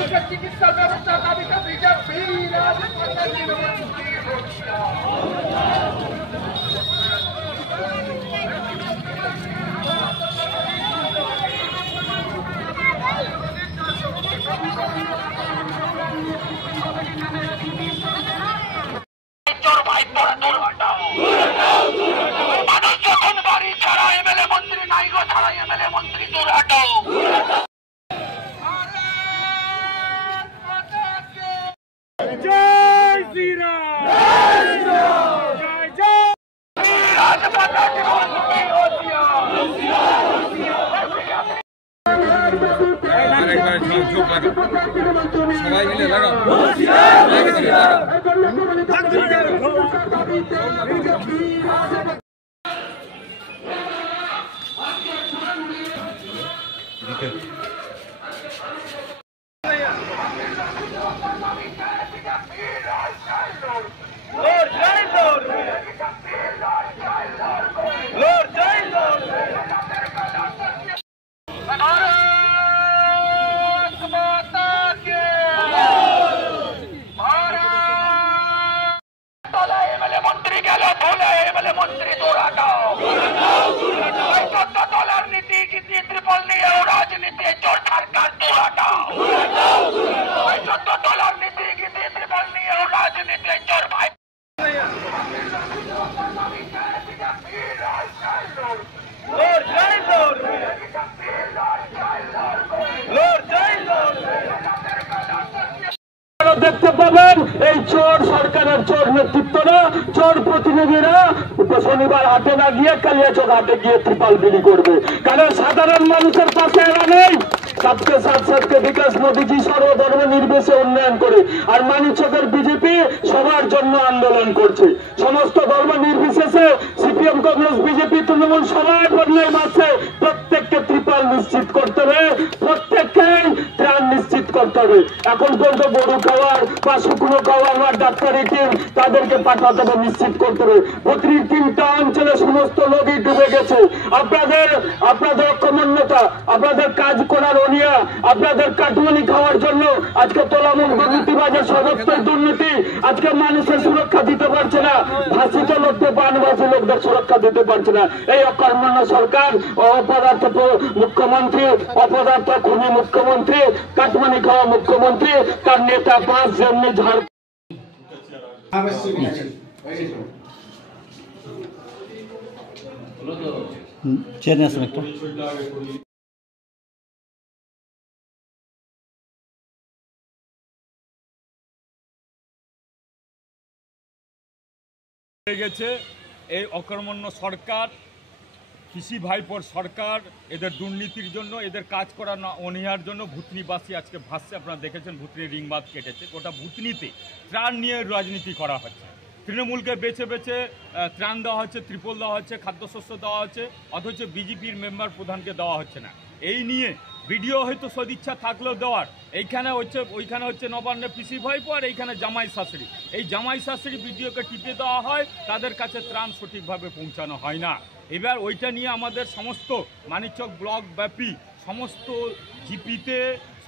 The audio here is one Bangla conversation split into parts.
দাবিতে চিকিৎসা ব্যবস্থা, দাবিতে বিজেপি রাজপথে তৃণমূলকে হত্যা। মানুষ যখন বাড়ি ছাড়া এমএলএ মন্ত্রী নাই গো, ছাড়া এমএলএ মন্ত্রী দূর হাঁটো। জয় শ্রীরাম, জয় জয় রাজমাতা কি হত্যা। সবাই মিলে লাগাও। দেখতে পাবেন এই চোর সরকারের চোর নেতৃত্বরা, চোর প্রতিনিধিরা শনিবার হাটে না গিয়ে কালিয়াচক হাটে গিয়ে ত্রিপাল বিলি করবে। কারণ সাধারণ মানুষের পাশে এরা নেই। सबके साथ सबके विकास मोदी जी सर्वधर्म निर्बिशेषে উন্নয়ন করে, আর মানিকচকের বিজেপি সবার জন্য আন্দোলন করছে। সমস্ত ধর্ম নির্বিশেষে সিপিএম, কংগ্রেস, বিজেপি, তৃণমূল সবাই বন্যায় মারছে। প্রত্যেককে ত্রিপাল নিশ্চিত করতে হবে, প্রত্যেককে ত্রাণ নিশ্চিত করতে হবে। এখন পর্যন্ত গরু খাওয়ার বা শুকনো খাওয়ার বা ডাক্তারি টিম তাদেরকে পাঠাতে হবে, নিশ্চিত করতে হবে। ৩টা অঞ্চলে সমস্ত লোকই ডুবে গেছে। আপনাদের অকর্মণ্যতা, আপনাদের কাজ করার অনিয়া, আপনাদের কাটমানি খাওয়ার জন্য আজকে তোলামুখ দুর্নীতিবাজের সমস্ত দুর্নীতি আজকে মানুষের সুরক্ষা দিতে পারছে না। ভাষিত লোকদের, বানভাষী লোকদের সুরক্ষা দিতে পারছে না। এই অকর্মণ্য সরকার, অপদার্থ মুখ্যমন্ত্রী, অপদার্থ খুনি মুখ্যমন্ত্রী, কাটমানি খাওয়া মুখ্যমন্ত্রী, তার নেতা 5 যেমনি ঝাড় চেনে আসুন একটা গেছে এই অকর্মণ্য সরকার, কৃষি ভাইপোর সরকার, এদের দুর্নীতির জন্য, এদের কাজ করা না অনীহার জন্য ভুতনিবাসী আজকে ভাসছে। আপনারা দেখেছেন ভুতনি রিংবাদ কেটেছে। গোটা ভুতনিতে ত্রাণ নিয়ে রাজনীতি করা হচ্ছে। তৃণমূলকে বেছে বেছে ত্রাণ দেওয়া হচ্ছে, ত্রিপল দেওয়া হচ্ছে, খাদ্যশস্য দেওয়া হচ্ছে, অথচ বিজেপির মেম্বার প্রধানকে দেওয়া হচ্ছে না। এই নিয়ে ভিডিও হয়তো সদিচ্ছা থাকলেও দেওয়ার, ওইখানে হচ্ছে নবান্নে পিসি ভাইপো আর এইখানে জামাই শাশুড়ি। এই জামাই শাশুড়ি ভিডিওকে টিপে দেওয়া হয়, তাদের কাছে ত্রাণ সঠিকভাবে পৌঁছানো হয় না। এবার ওইটা নিয়ে আমাদের সমস্ত মানিকচক ব্লক ব্যাপী সমস্ত জিপিতে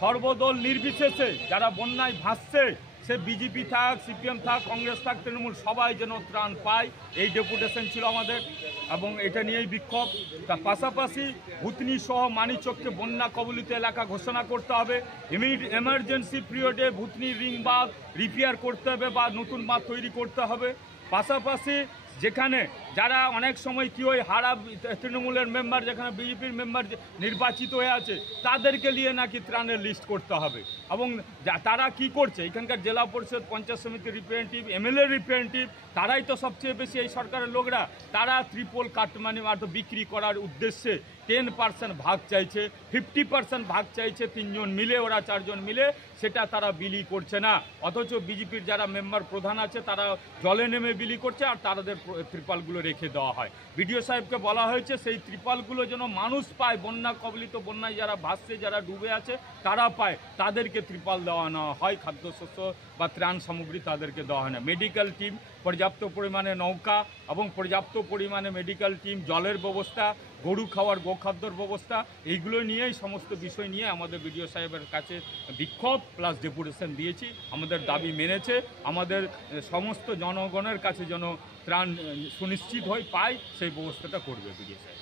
সর্বদল নির্বিশেষে যারা বন্যায় ভাসছে, সে বিজেপি থাক, সিপিএম থাক, কংগ্রেস থাক, তৃণমূল, সবাই যেন ত্রাণ পায়, এই ডেপুটেশন ছিল আমাদের এবং এটা নিয়েই বিক্ষোভ। তার পাশাপাশি ভুতনি সহ মানিকচককে বন্যা কবলিত এলাকা ঘোষণা করতে হবে। এমার্জেন্সি পিরিয়ডে ভুতনি রিং বাঁধ রিপেয়ার করতে হবে বা নতুন বাঁধ তৈরি করতে হবে। পাশাপাশি যেখানে যারা অনেক সময় কি ওই হারা তৃণমূলের মেম্বার, যেখানে বিজেপির মেম্বার নির্বাচিত হয়ে আছে, তাদেরকে নিয়ে নাকি ত্রাণের লিস্ট করতে হবে। এবং তারা কি করছে, এখানকার জেলা পরিষদ, পঞ্চায়েত সমিতির রিপ্রেজেন্টেটিভ, এমএলএ রিপ্রেজেন্টেটিভ, তারাই তো সবচেয়ে বেশি এই সরকারের লোকরা, তারা ত্রিপল কাটমানি বিক্রি করার উদ্দেশ্যে 10% ভাগ চাইছে, 50% ভাগ চাইছে। 3 জন মিলে, ওরা 4 জন মিলে সেটা তারা বিলি করছে না। অথচ বিজেপির যারা মেম্বার প্রধান আছে তারা জলে নেমে বিলি করছে, আর তাদের ত্রিপালগুলো রেখে দেওয়া হয়। বিডিও সাহেবকে বলা হয়েছে সেই ত্রিপালগুলো যেন মানুষ পায়, বন্যা কবলিত, বন্যায় যারা ভাসছে, যারা ডুবে আছে তারা পায়, তাদেরকে ত্রিপাল দেওয়া না হয়, খাদ্যশস্য বা ত্রাণ সামগ্রী তাদেরকে দেওয়া হয় না। মেডিকেল টিম, পর্যাপ্ত পরিমাণে নৌকা এবং পর্যাপ্ত পরিমাণে মেডিকেল টিম, জলের ব্যবস্থা, গরু খাওয়ার গোখাদ্যর ব্যবস্থা, এইগুলো নিয়েই সমস্ত বিষয় নিয়ে আমাদের বিডিও সাহেবের কাছে বিক্ষোভ প্লাস ডেপুটেশন দিয়েছি। আমাদের দাবি মেনেছে, আমাদের সমস্ত জনগণের কাছে যেন ত্রাণ সুনিশ্চিত হয় পায় সেই ব্যবস্থাটা করবে বিডিও সাহেব।